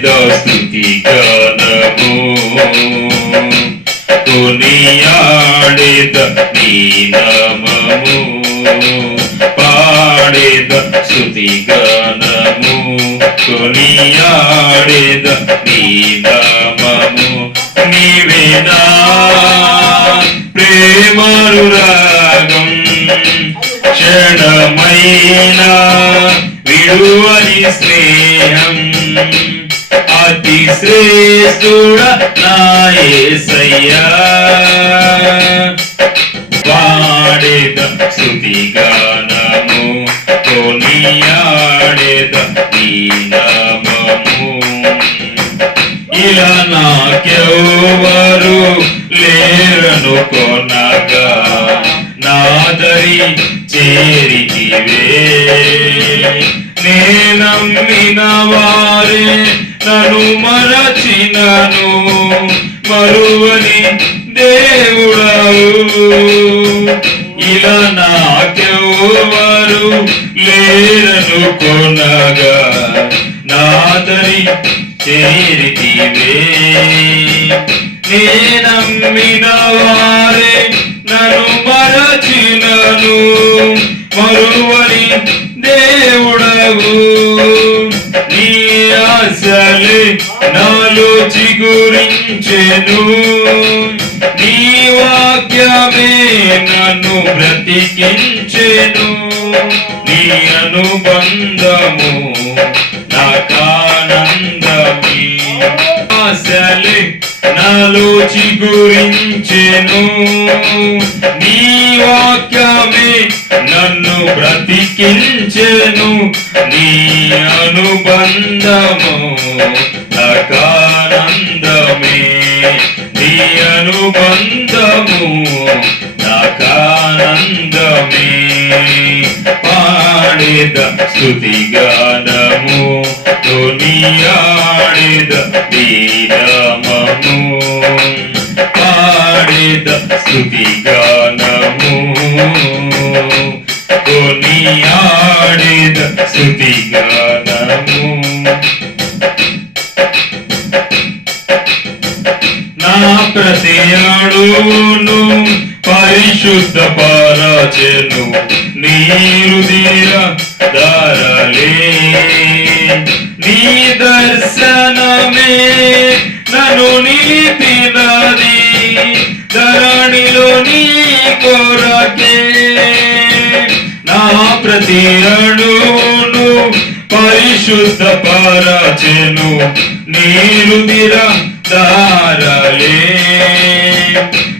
స్తుతి గానము కొనియాడేద నీ నామము పాడేద స్తుతి గానము కొనియాడేద నీ నామము నీవేనా ప్రేమానురాగం క్షణమైనా విడువని స్నేహం అతి శ్రేష్ఠుడ నా యేసయ్యా పాడేద స్తుతి గానము కొనియాడేద నీ నామము ఇలా నాకెవ్వరు లేరను కొనగా నాదరి చేరితివే నేనమ్మిన వారే నన్ను మరచినను మరువని దేవుడవు ఇలా నాకెవ్వరు లేరను కొనగా నాదరి చేరితివే నేనమ్మిన వారే నన్ను మరచినను మరువని దేవుడవు నీ ఆశలే నాలో చిగురించెను నీ వాక్యమే నన్ను బ్రతికించెను నీ అనుబంధము నాకానందమే ఆశలే నాలో చిగురించెను నీ వాక్యమే నన్ను బ్రతికించెను నీ అనుబంధము నాకానందమే నీ అనుబంధము నాకానందమే పాడేద స్తుతి గానము కొనియాడేద నీ నామము పాడేద స్తుతి గానము కొనియాడేద స్తుతి గానము నా ప్రతి అడుగును పరిశుద్ధ పరచెను నీ హృదయ దారలే నీ దర్శనమే నన్ను నిలిపినది ధరణిలో నీ కొరకే నా ప్రతి అడుగును పరిశుద్ధ పరచెను నీ హృదయ దారలే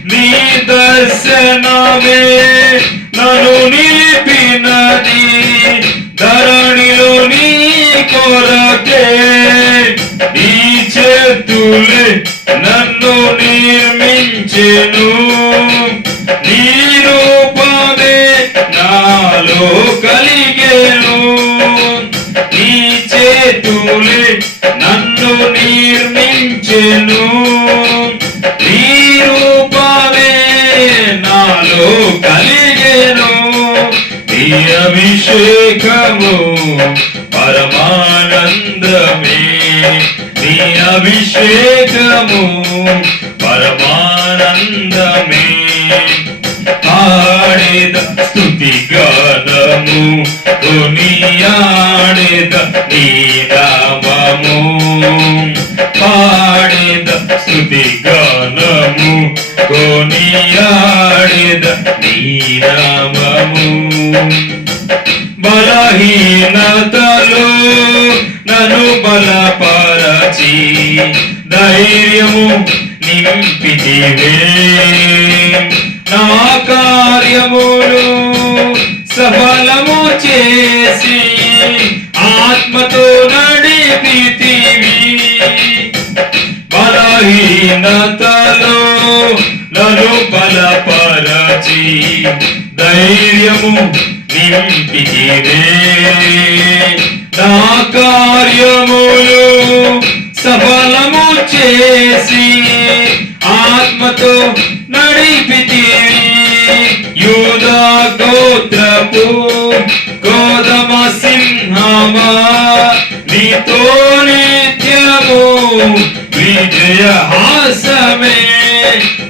నీ దర్శనమే నన్ను నిలిపినది ధరణిలో నీ కొరకే నీ చేతులే నన్ను నిర్మించెను నీ రూపమే నాలో కలిగెను నీ చేతులే నన్ను నిర్మించెను నీ రూపమే నాలో కలిగెను నీ అభిషేకము పరమానందమే నీ అభిషేకము పరమానందమే పాడేద స్తుతి గానము కొనియాడేద నీ నామము పాడేద స్తుతి గానము కొనియాడేద నీ నామము బలహీనతలో నన్ను బలపరచి ధైర్యము నింపితివే నా కార్యములు సఫలము చేసి ఆత్మతో నడిపితివి బలహీనతలో నన్ను బలపరచి ధైర్యము నింపితివే నా కార్యములు సఫలము చేసి ఆత్మతో నడిపితివి యూదా గోత్రపు గోధమ సింహమా నీతో నిత్యము విజయహాసమే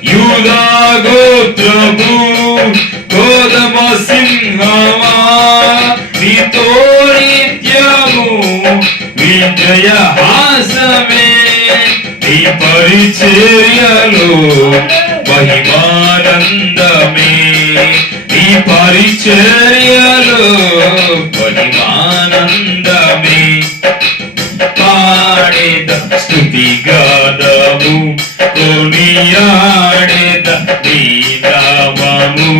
యూదా గోత్రము కోదమ సింహమా నీతో నిత్యము విజయహాసమే నీ పరిచర్యలో మహిమానందమే నీ పరిచర్యలో మహిమానందమే పాడేద స్తుతి గానము కొనియాడేద నీ నామము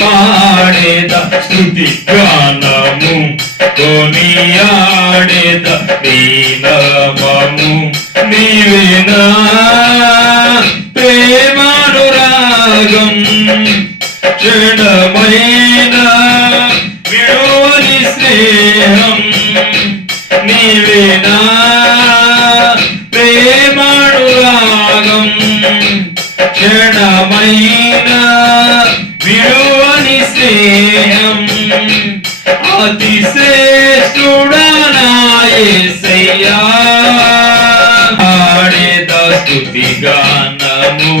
పాడేద స్తుతి గానము కొనియాడేద నీ నామము నీవేనా ప్రేమానురాగం క్షణమైన విడువని స్నేహం నీవేనా ప్రేమానురాగం క్షణమైన విడువని స్నేహం అతిశ్రేష్ఠుడనా యేసయ్యా పాడేద స్తుతి గానము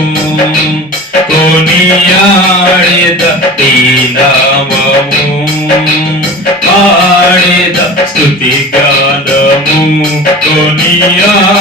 కొనియాడేద నీ నామము పాడేద స్తుతి గానము కొనియాడేద